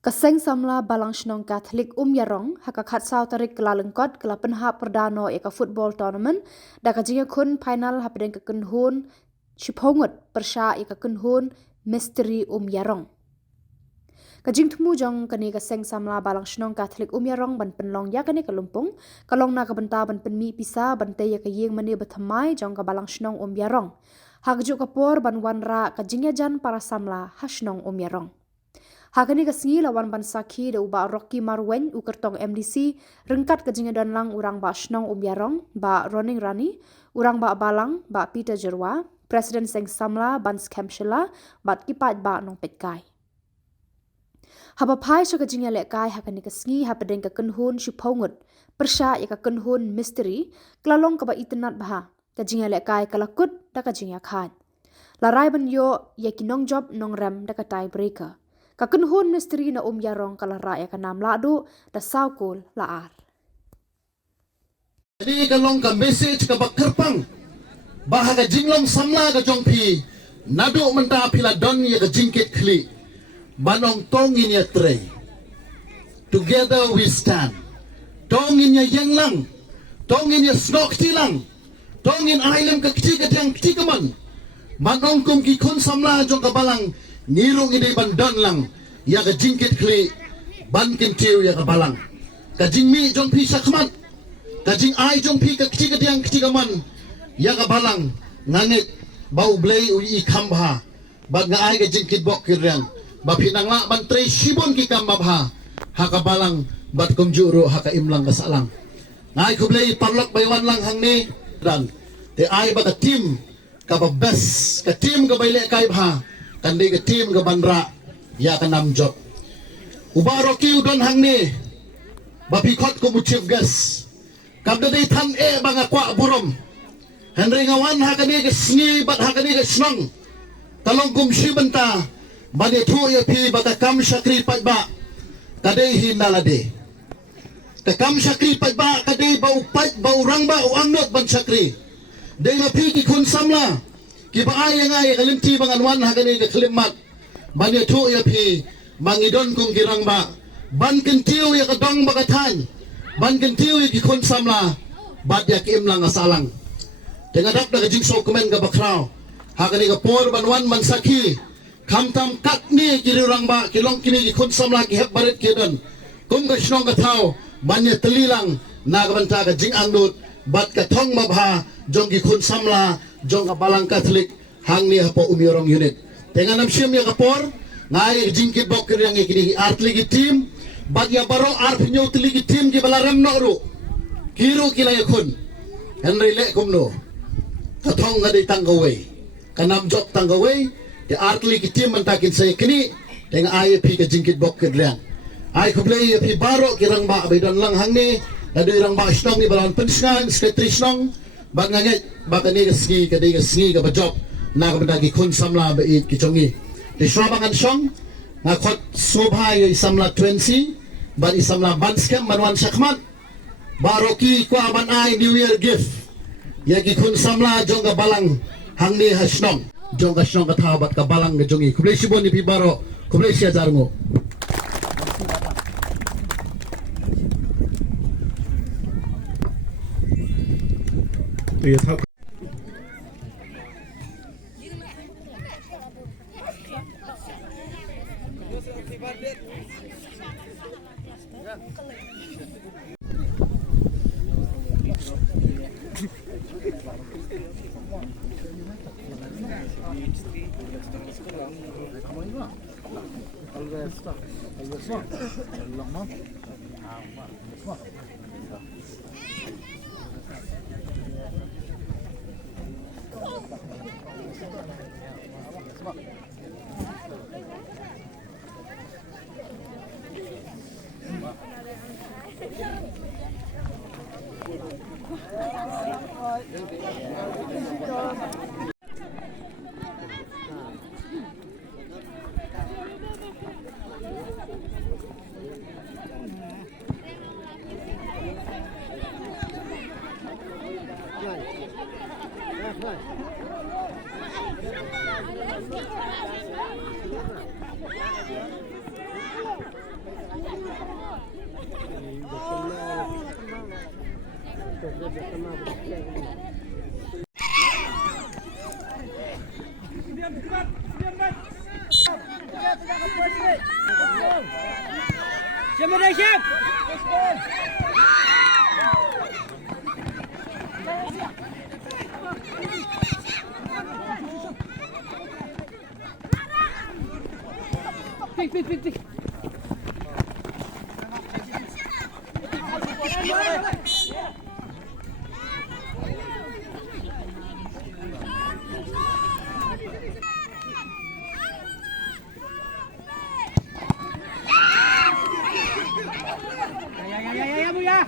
Kaseng samla balang shnong Catholic Yarong haka khatsau tarik kelalengkot kelapen ha perdano eka football tournament da kajinga kun final hapedeng kekenhun chipongut persha eka kenhun mystery Yarong. Kajing temu jong kani kaseng samla balang shnong Catholic Yarong ban penlong ya kani kalumpung kalong na kabenta ban penmi pisa ban te ya kayeng mani bethamai jong ka balang shnong Yarong. Hagju kapor ban wanra kajingya jan para samla hashnong Yarong. Hakani kasngi lawan ban sakhi da uba Rocky Marwen ukertong MDC rengkat kajinga dan lang urang ba shnong Yarong ba Roning Rani urang ba balang ba Peter Jerwa Presiden Seng Samla ban Skemshela bat kipat ba nong petkai. Haba pai so kajinga lekai hakani kasngi hapedeng ka kenhun shipongut persha ya ka kenhun mystery klalong ka ba itenat bah kajinga lekai kalakut da kajinga khat. Larai ban yo ya kinong job nong rem da ka tie breaker. Kakenhun misteri na Yarong kalara ya kanam ladu da saukul laar. Jadi kalong ka message ka bakerpang bahaga jinglong samla ka jongpi nadu menta pila don ya ka jingkit kli banong tongin ya tray. Together we stand. Tongin ya yenglang, tongin ya snok tilang, tongin ailem ka kti yang kti kaman. Banong kum ki kun samla jong ka balang ngirong ini bandan lang ya ka jingkit kli ban kentiu ya ka balang ka jingmi jong pi sakman ka jing ai jong pi ka kti yang kti kaman ya ka balang ngangit bau blei u i kambha ban nga ai ka jingkit bok kirang ba pinang la ban tre shibon ki kambha ha ka balang bat kum juro ha ka imlang ka salang ngai ku blei parlok baywan lang hang ni dan te ai ba ka tim ka ba best ka tim ka baile kai bha kandi ke tim ke bandra ya kanam job uba Rocky udon hang ni bapi khot ko mu chief guest kabda dei than banga kwa burom Henry ngawan ha kani ke sngi bat ha kani ke snong talong kum shi banta bani thu ya pi bata kam shakri pat ba kadei hinalade ta kam shakri pat ba kadei bau pat bau rang ba u angnot ban shakri dei la pi ki kun samla ki ba ay nga kalimti bang anwan hagani ka klimat bani thu ya pi mangidon kung girang ba ban kentiu ya kadong bagatan ban kentiu ya gikon samla bad ya ki imlang asalang tengadap na kajing so komen ka bakraw hagani ka por banwan man sakhi kamtam kat ni kirurang ba kilong kini gikon samla ki heb barit kidan kum ka shnong ka thau banya telilang na kabanta ka jing andut bat ka thong mabha jong gikon samla jong ka balang Catholic hang ni hapo Yarong unit tenga nam sim ya kapor ngai jingkit bok yang ikini art ligi team bag ya baro art nyo ligi team ki balarem no ru kiro kila yakun Henry le kumno katong ngadi tanggaway kanam jok tanggaway the art ligi team mantakin sa ikini tenga IAP ka jingkit bok yang ai kublay pi baro kirang ba bedan lang hang ni nadu irang ba snong ni balan pensngan sekretary snong banganget bakani ski kadai ski ka job na ka bandagi kun samla ba it kichongi de shrabangan song na khot sobha ye samla 20 ban isamla banskem manwan shakmat baroki kwa ban ai new year gift ya ki kun samla jong ka balang hangni hasnong jong ka snong ka thabat ka balang ga jongi kublai shibon ni pi baro kublai sia jarngo Yes, how Right. Ya, Bu ya.